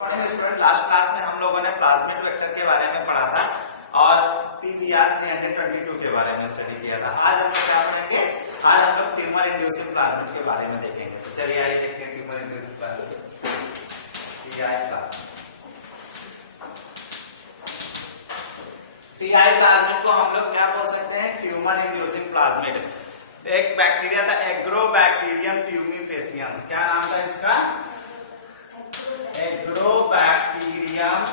Student last class में हम लोगों ने प्लाज्मिड वेक्टर के बारे में पढ़ा था और PBr 322 के बारे में स्टडी किया था। आज हम लोग क्या पढ़ेंगे? आज हम लोग ट्यूमर इंड्यूसिंग प्लाज्मिड के बारे में देखेंगे। तो चलिए आइए देखते हैं tumour inducing plasmid TI plasmid को हम लोग क्या बोल सकते हैं? Tumour inducing plasmid. एक बैक्टीरिया था एग्रोबैक्टीरियम ट्यूमिफेसियंस, क्या नाम था इसका? Agrobacterium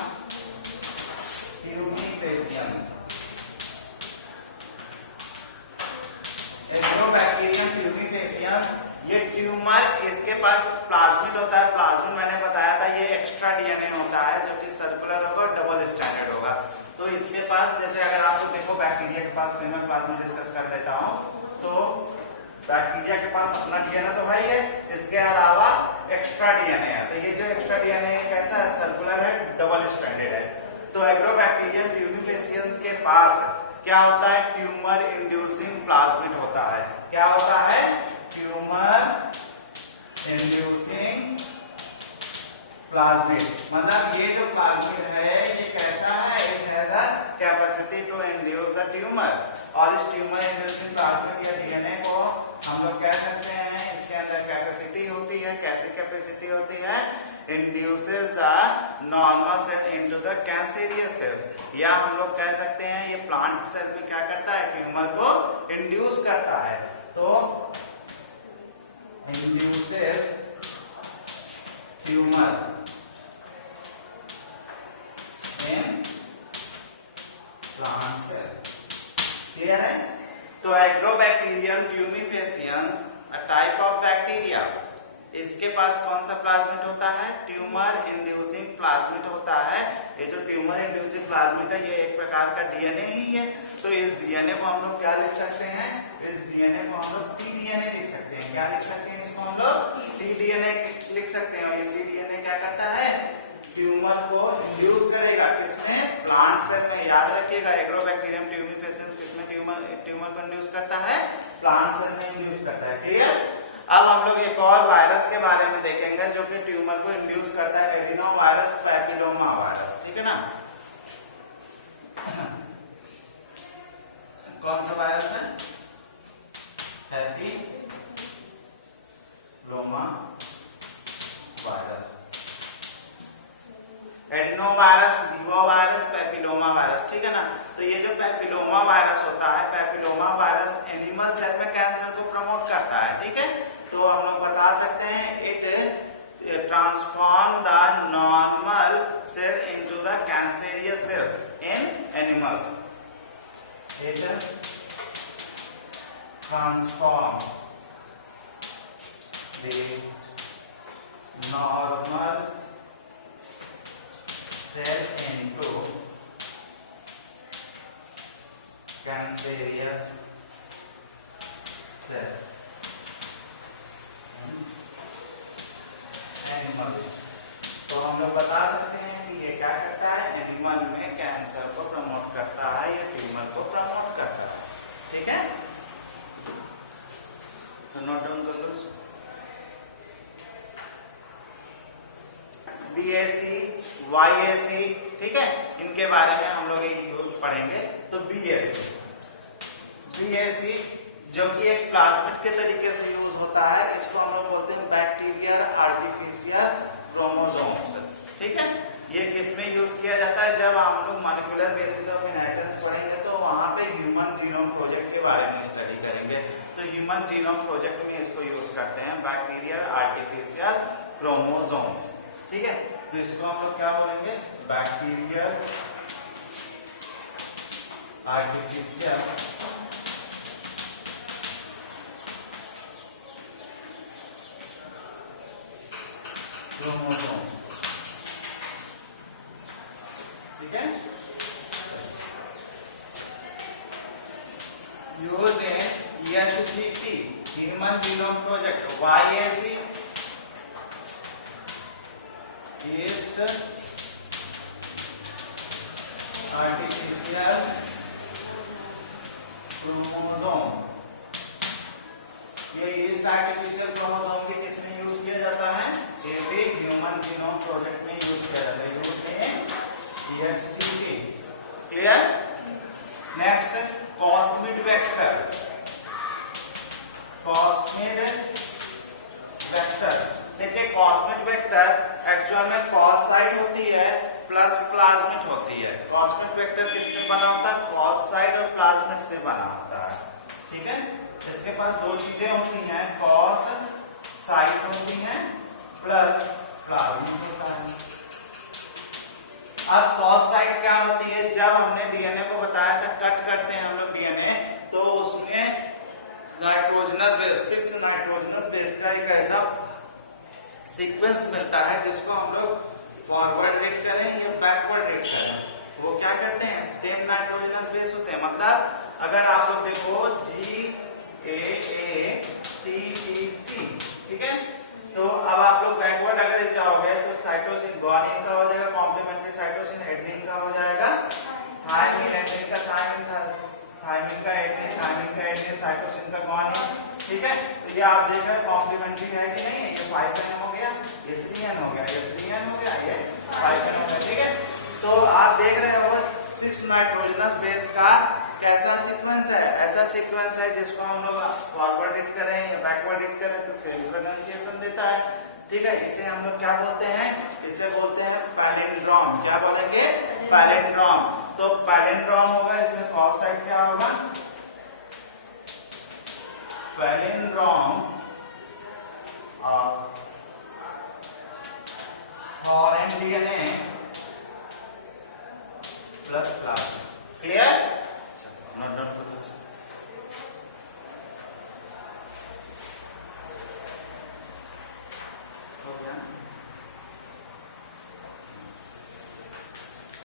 tumefaciens. एग्रोबैक्टीरियम ट्यूमिफेसियंस ये ट्यूमर, इसके पास प्लाज्मिड होता है। प्लाज्मिड मैंने बताया था ये एक्स्ट्रा डीएनए होता है जो कि सर्कुलर होगा और डबल स्ट्रैंडेड होगा। तो इसके पास जैसे अगर आप लोग देखो बैक्टीरिया के पास मैं प्लाज्मिड डिस्कस कर लेता हूं, तो बैक्टीरिया के पास अपना डीएनए तो है ही है, इसके अलावा एक्स्ट्रा डीएनए है। तो ये जो एक्स्ट्रा डीएनए है कैसा है? सर्कुलर है, डबल स्ट्रैंडेड है। तो एग्रोबैक्टीरियम ट्यूमिफेसियंस के पास क्या होता है? ट्यूमर इंड्यूसिंग प्लाज्मिड होता है। क्या होता है? Tumour inducing plasmid. मतलब ये जो प्लाज्मिड है ये कैसा है? It has a capacity to induce the tumour. और इस ट्यूमर इंड्यूसिंग प्लाज्मिड या डीएनए को हम लोग कह सकते हैं इसके अंदर कैपेसिटी होती है। कैसी कैपेसिटी होती है? Induces the normal cell into the cancerous cells. या हम लोग कह सकते हैं ये प्लांट सेल में क्या करता है? ट्यूमर को इंड्यूस करता है। तो induces tumour in plant cell. Clear है? तो Agrobacterium tumefaciens a type of bacteria, इसके पास कौन सा प्लाज्मिड होता है? ट्यूमर इंड्यूसिंग प्लाज्मिड होता है। ये जो ट्यूमर इंड्यूसिंग प्लाज्मिड है ये एक प्रकार का डीएनए ही है। तो इस डीएनए को हम लोग क्या लिख सकते हैं? इस डीएनए को हम लोग टीडीएनए लिख सकते हैं। क्या लिख सकते हैं? इसको हम लोग टीडीएनए लिख सकते हैं। और ये टीडीएनए क्या करता है? ट्यूमर को इंड्यूस करेगा। किसमें? प्लांट सेल में। याद रखिएगा एग्रोबैक्टीरियम ट्यूमिफेसियंस किसमें ट्यूमर को इंड्यूस करता है? प्लांट सेल में इंड्यूस करता है। क्लियर? अब हम लोग एक और वायरस के बारे में देखेंगे जो कि ट्यूमर को इंड्यूस करता है, एडिनो वायरस, पैपिलोमा वायरस। ठीक है ना? कौन सा वायरस है? Papilloma virus, adeno virus, Vivo virus, papilloma virus. ठीक है ना? तो ये जो पैपिलोमा वायरस होता है, पैपिलोमा वायरस एनिमल सेल में कैंसर को प्रमोट करता है। ठीक है? तो हम लोग बता सकते हैं it transform the normal cell into the cancerous cells in animals. It transform the normal cell into cancerous cell animal. तो हम लोग बता सकते हैं कि ये क्या करता है? एनिमल में कैंसर को प्रमोट करता है या ट्यूमर को प्रमोट करता है। ठीक है? तो नोट डाउन कर लो। BAC, YAC, ठीक है, इनके बारे में हम लोग एक पढ़ेंगे। तो BAC जो कि एक प्लाज्मिड के तरीके से यूज होता है, इसको हम लोग बोलते हैं बैक्टीरियल आर्टिफिशियल क्रोमोसोम्स। ठीक है? ये किसमें यूज किया जाता है? जब हम लोग मॉलिक्यूलर बेसिस ऑफ इनहेरिटेंस पढ़ेंगे तो वहां पे ह्यूमन जीनोम प्रोजेक्ट के बारे में स्टडी करेंगे। तो ह्यूमन जीनोम प्रोजेक्ट में इसको यूज करते हैं, बैक्टीरियल आर्टिफिशियल क्रोमोसोम्स। ठीक है? तो इसको हम लोग क्या बोलेंगे? Bacterial artificial chromosome. ठीक है? Used in HGP, human genome project. YAC, yeast artificial chromosome. ये ईस्ट आर्टिफिशियल क्रोमोसोम के किसमें यूज किया जाता है? ये भी ह्यूमन जीनोम प्रोजेक्ट में यूज किया जाता है, यूज में PHGP। Clear? Next cosmid vector. Cosmid vector, देखिए कॉस्मिड वेक्टर एक्चुअल में कॉस साइड होती है प्लस प्लाज्मिड होती है। कॉस्मिड वेक्टर किससे बना होता है? कॉस साइड और प्लाज्मिड से बना होता है। ठीक है, इसके पास दो चीजें होती हैं, कॉस साइड होती हैं प्लस प्लाज्मिड होता है। अब कॉस साइड क्या होती है? जब हमने डीएनए को बताया था कट करते हैं हम लोग डीएनए, तो उसमें नाइट्रोजनस बेस, 6 नाइट्रोजनस बेस का एक ऐसा सीक्वेंस मिलता है जिसको हम लोग फॉरवर्ड रेट करें या बैकवर्ड रेट करें, वो क्या करते हैं? सेम नाइट्रोजनस बेस होते हैं। मतलब अगर आप लोग देखो GAATTC, ठीक है, तो अब आप लोग बैकवर्ड अगर जाओगे तो साइटोसिन ग्वानिन का हो जाएगा, कॉम्प्लीमेंट्री साइटोसिन एडेनिन का हो जाएगा, थायमिन एडेनिन का थायमिन का एडेनिन, थायमिन का एडेनिन, साइटोसिन का ग्वानिन। ठीक है, तो ये आप देख रहे हैं कॉम्प्लीमेंट्री है कि नहीं है? ये 5N हो गया, ये 3N हो गया, ये 3N हो गया, ये 5N हो गया। ठीक है, तो आप देख रहे हो 6 नाइट्रोजनस बेस का कैसा सीक्वेंस है? ऐसा सीक्वेंस है जिसको हम लोग फॉरवर्ड रीड करें या बैकवर्ड रीड करें तो सेम प्रोनाउंसिएशन देता है। ठीक है, इसे हम लोग क्या बोलते हैं? इसे बोलते हैं पैलिंड्रोम। क्या बोलेंगे? पैलिंड्रोम। तो पैलिंड्रोम होगा, इसमें कॉस साइड क्या होगा? Palindrome of foreign DNA plus plasmid. Clear? Note down